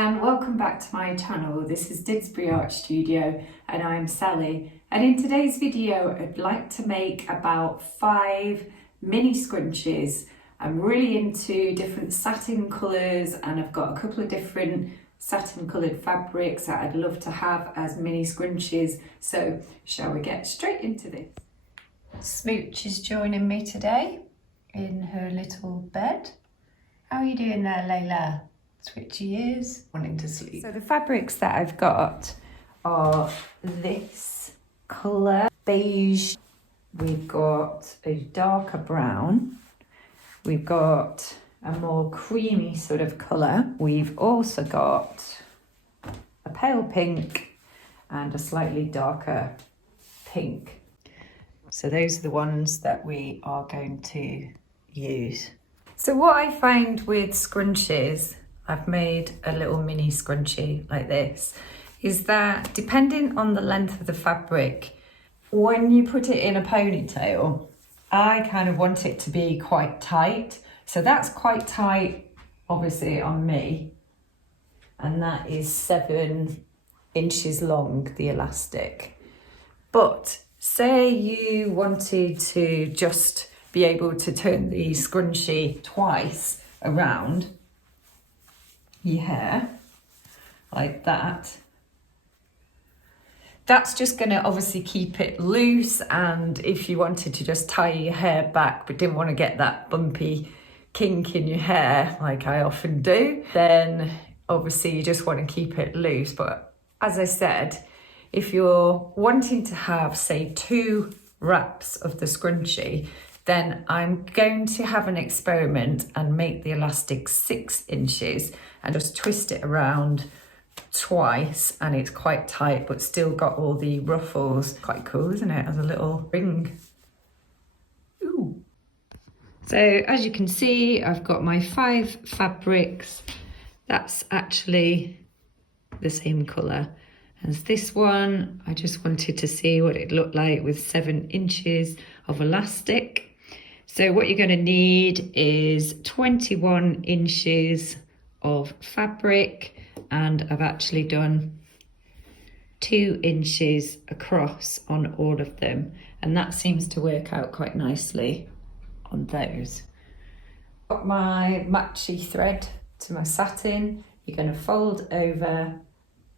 and welcome back to my channel. This is Didsbury Art Studio and I'm Sally, and in today's video I'd like to make about 5 mini scrunchies. I'm really into different satin colours and I've got a couple of different satin coloured fabrics that I'd love to have as mini scrunchies. So shall we get straight into this? Smooch is joining me today in her little bed. How are you doing there, Layla? Twitchy ears, wanting to sleep. So the fabrics that I've got are this colour, beige. We've got a darker brown. We've got a more creamy sort of colour. We've also got a pale pink and a slightly darker pink. So those are the ones that we are going to use. So what I find with scrunchies, I've made a little mini scrunchie like this, is that depending on the length of the fabric, when you put it in a ponytail, I kind of want it to be quite tight. So that's quite tight, obviously, on me. And that is 7 inches long, the elastic. But say you wanted to just be able to turn the scrunchie twice around your hair, like that. That's just going to obviously keep it loose, and if you wanted to just tie your hair back but didn't want to get that bumpy kink in your hair like I often do, then obviously you just want to keep it loose. But as I said, if you're wanting to have, say, 2 wraps of the scrunchie, then I'm going to have an experiment and make the elastic 6 inches and just twist it around twice, and it's quite tight but still got all the ruffles. Quite cool, isn't it, as a little ring? Ooh. So as you can see, I've got my 5 fabrics. That's actually the same colour as this one. I just wanted to see what it looked like with 7 inches of elastic. So what you're going to need is 21 inches of fabric, and I've actually done 2 inches across on all of them, and that seems to work out quite nicely on those. Got my matchy thread to my satin. You're going to fold over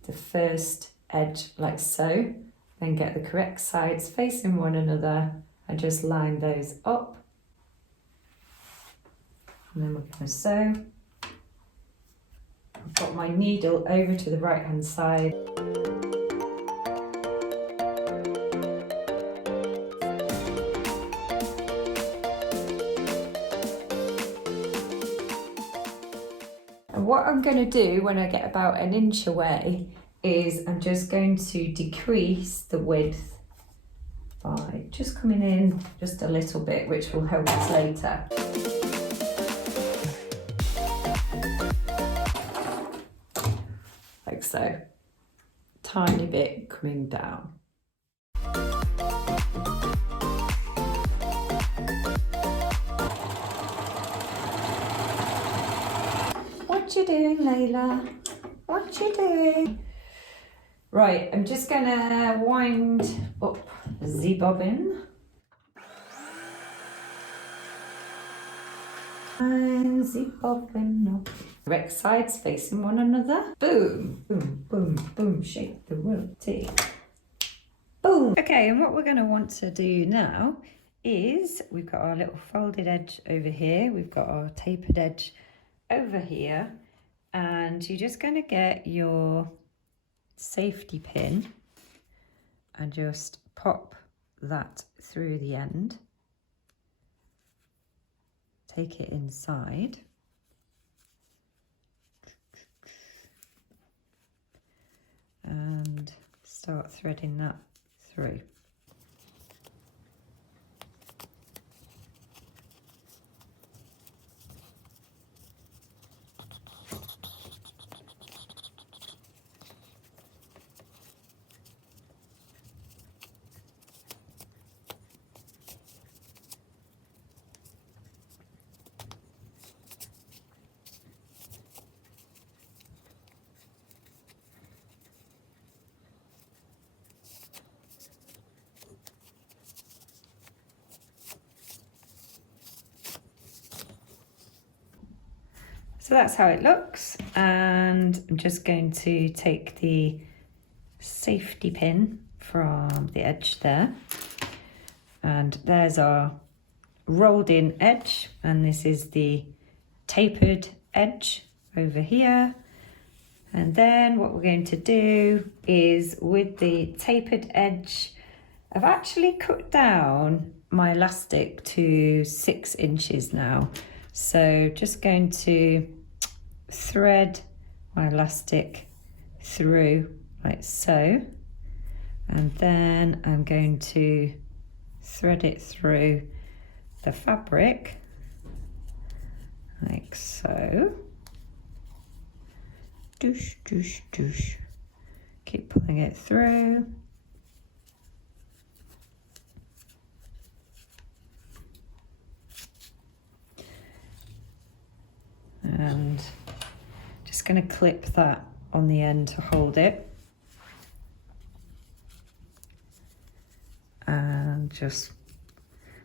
the first edge like so, then get the correct sides facing one another and just line those up. And then we're going to sew. I've got my needle over to the right hand side. And what I'm going to do when I get about 1 inch away is I'm just going to decrease the width by just coming in just a little bit, which will help us later. Like so, tiny bit coming down. What you doing, Layla? What you doing? Right, I'm just gonna wind up the bobbin. And the bobbin up. Correct sides facing one another. Boom, boom, boom, boom. Shake the rotate. Boom. Okay, and what we're going to want to do now is we've got our little folded edge over here. We've got our tapered edge over here. And you're just going to get your safety pin and just pop that through the end. Take it inside. And start threading that through. So that's how it looks, and I'm just going to take the safety pin from the edge there, and there's our rolled in edge, and this is the tapered edge over here. And then what we're going to do is, with the tapered edge, I've actually cut down my elastic to 6 inches now. So just going to thread my elastic through like so, and then I'm going to thread it through the fabric like so. Doosh, doosh, doosh. Keep pulling it through. And just going to clip that on the end to hold it. And just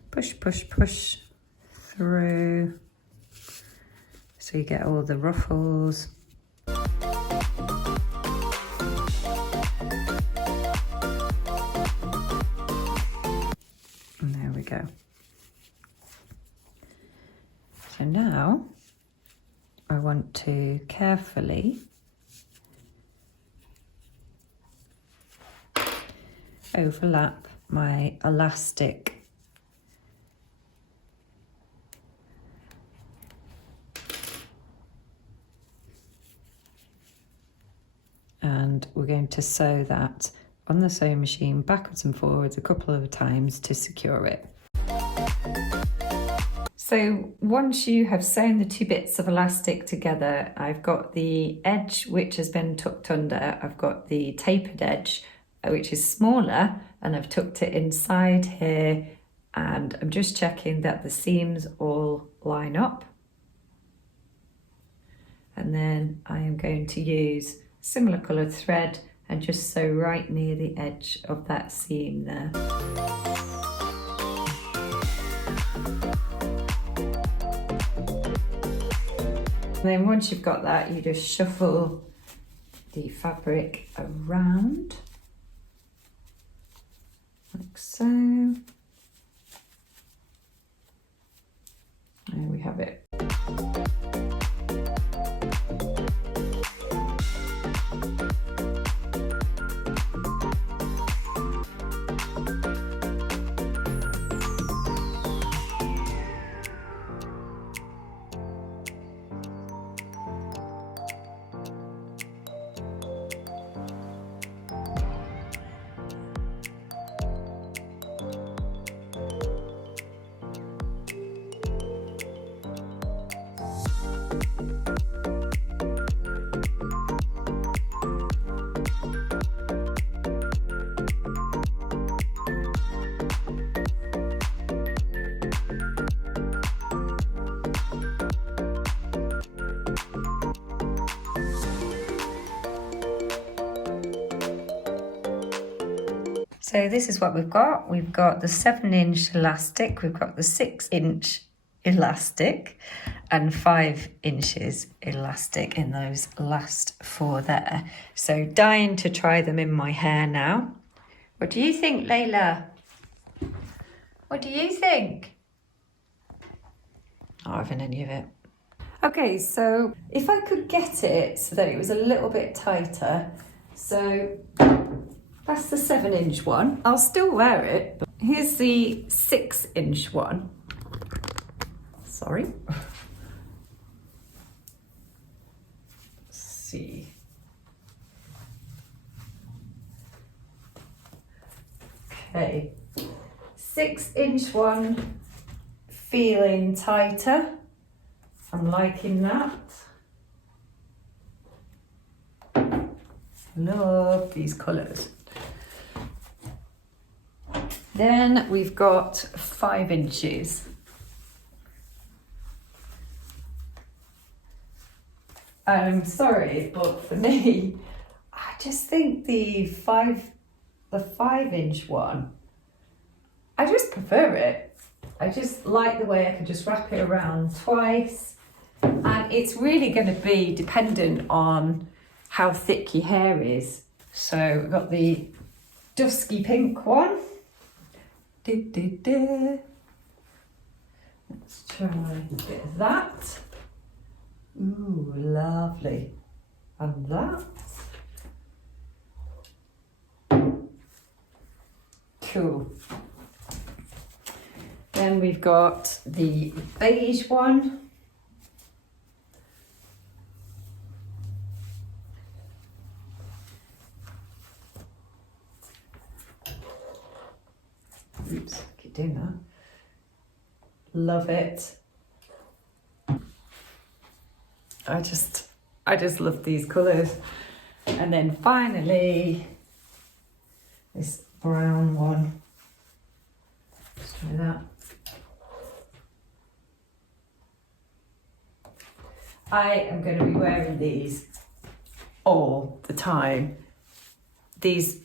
push, push, push through so you get all the ruffles. And there we go. So now I want to carefully overlap my elastic and we're going to sew that on the sewing machine backwards and forwards a couple of times to secure it. So once you have sewn the 2 bits of elastic together, I've got the edge which has been tucked under, I've got the tapered edge which is smaller, and I've tucked it inside here, and I'm just checking that the seams all line up. And then I am going to use similar coloured thread and just sew right near the edge of that seam there. And then once you've got that, you just shuffle the fabric around like so. There we have it. So this is what we've got. We've got the 7-inch elastic, we've got the 6-inch elastic and 5 inches elastic in those last 4 there. So dying to try them in my hair now. What do you think, Layla? What do you think? Not having any of it. Okay, so if I could get it so that it was a little bit tighter, so that's the 7-inch one. I'll still wear it. But here's the 6-inch one. Sorry. Let's see. Okay. 6-inch one, feeling tighter. I'm liking that. Love these colours. Then we've got 5 inches. I'm sorry, but for me, I just think the 5-inch one, I just prefer it. I just like the way I can just wrap it around twice And it's really going to be dependent on how thick your hair is. So we've got the dusky pink one. Let's try a bit of that. Ooh, lovely. And that. Cool. Then we've got the beige one. Oops, keep doing that. Love it. I just love these colours. And then finally, this brown one. Let's try that. I am going to be wearing these all the time. These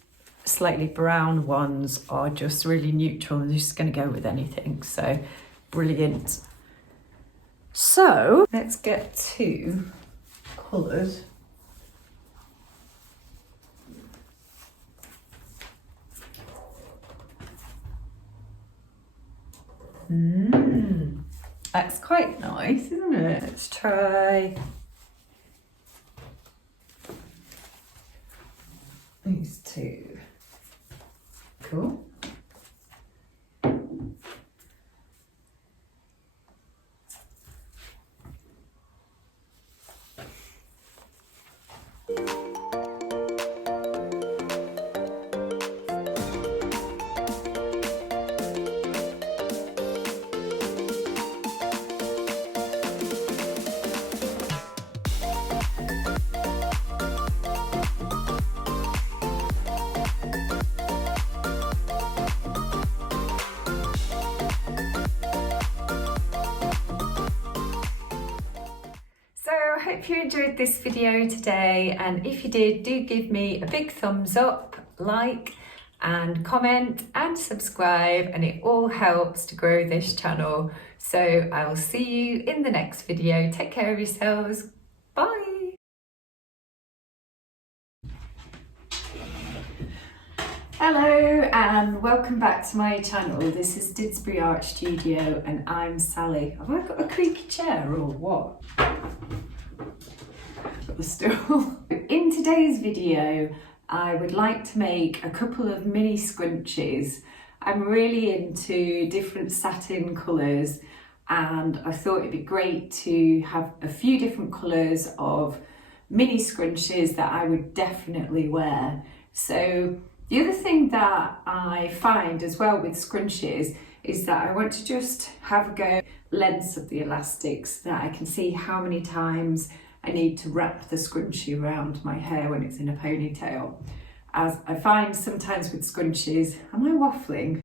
slightly brown ones are just really neutral and they're just going to go with anything. So brilliant. So let's get to colours. That's quite nice, isn't it? Let's try these two. Cool. I hope you enjoyed this video today, and if you did, do give me a big thumbs up, like and comment and subscribe, and it all helps to grow this channel. So I will see you in the next video. Take care of yourselves. Bye. Hello and welcome back to my channel. This is Didsbury Art Studio and I'm Sally. Have I got a creaky chair or what? Still. In today's video, I would like to make a couple of mini scrunchies. I'm really into different satin colours and I thought it'd be great to have a few different colours of mini scrunchies that I would definitely wear. So the other thing that I find as well with scrunchies is that I want to just have a go lengths of the elastics, that I can see how many times I need to wrap the scrunchie around my hair when it's in a ponytail. As I find sometimes with scrunchies, am I waffling?